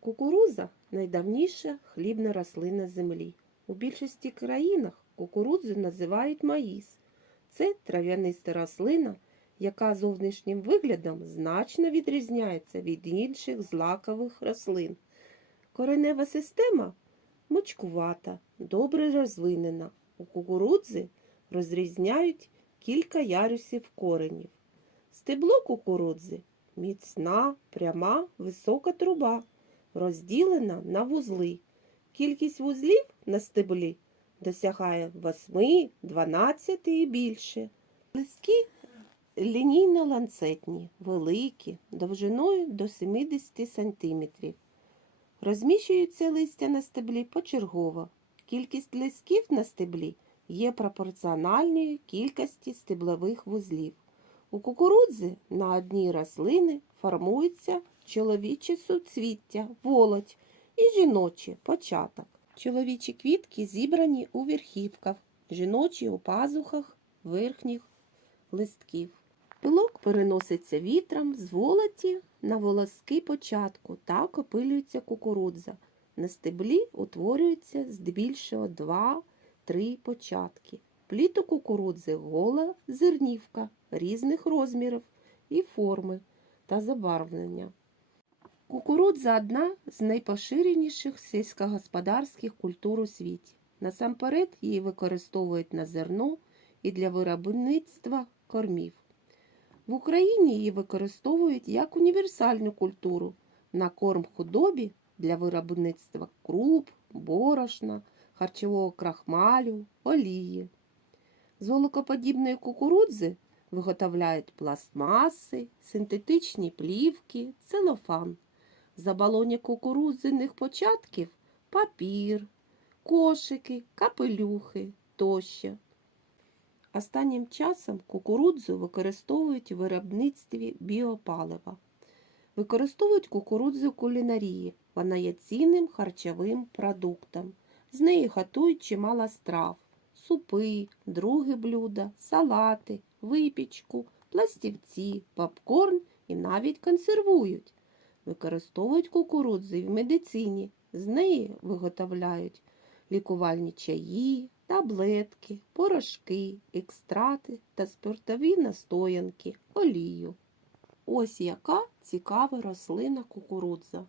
Кукуруза найдавніша хлібна рослина землі. У більшості країнах кукурудзу називають маїс. Це трав'яниста рослина, яка зовнішнім виглядом значно відрізняється від інших злакових рослин. Коренева система мочкувата, добре розвинена. У кукурудзи розрізняють кілька ярусів коренів. Стебло кукурудзи міцна, пряма, висока труба, розділена на вузли. Кількість вузлів на стеблі досягає 8, 12 і більше. Листки лінійно-ланцетні, великі, довжиною до 70 см. Розміщуються листя на стеблі почергово. Кількість листків на стеблі є пропорціональною кількості стеблових вузлів. У кукурудзи на одній рослини формується чоловіче суцвіття, волоть і жіноче початок. Чоловічі квітки зібрані у верхівках, жіночі у пазухах верхніх листків. Пилок переноситься вітром з волоті на волоски початку, так опилюється кукурудза. На стеблі утворюється здебільшого два-три початки. Плід у кукурудзи гола зернівка різних розмірів і форми та забарвлення. Кукурудза одна з найпоширеніших сільськогосподарських культур у світі. Насамперед її використовують на зерно і для виробництва кормів. В Україні її використовують як універсальну культуру на корм худобі для виробництва круп, борошна, харчового крахмалю, олії. З голокоподібної кукурудзи виготовляють пластмаси, синтетичні плівки, целофан. За балоні кукурудзяних початків папір, кошики, капелюхи тощо. Останнім часом кукурудзу використовують у виробництві біопалива. Використовують кукурудзу в кулінарії. Вона є цінним харчовим продуктом. З неї готують чимало страв супи, друге блюда, салати, випічку, пластівці, попкорн і навіть консервують. Використовують кукурудзу і в медицині. З неї виготовляють лікувальні чаї, таблетки, порошки, екстрати та спиртові настоянки, олію. Ось яка цікава рослина кукурудза.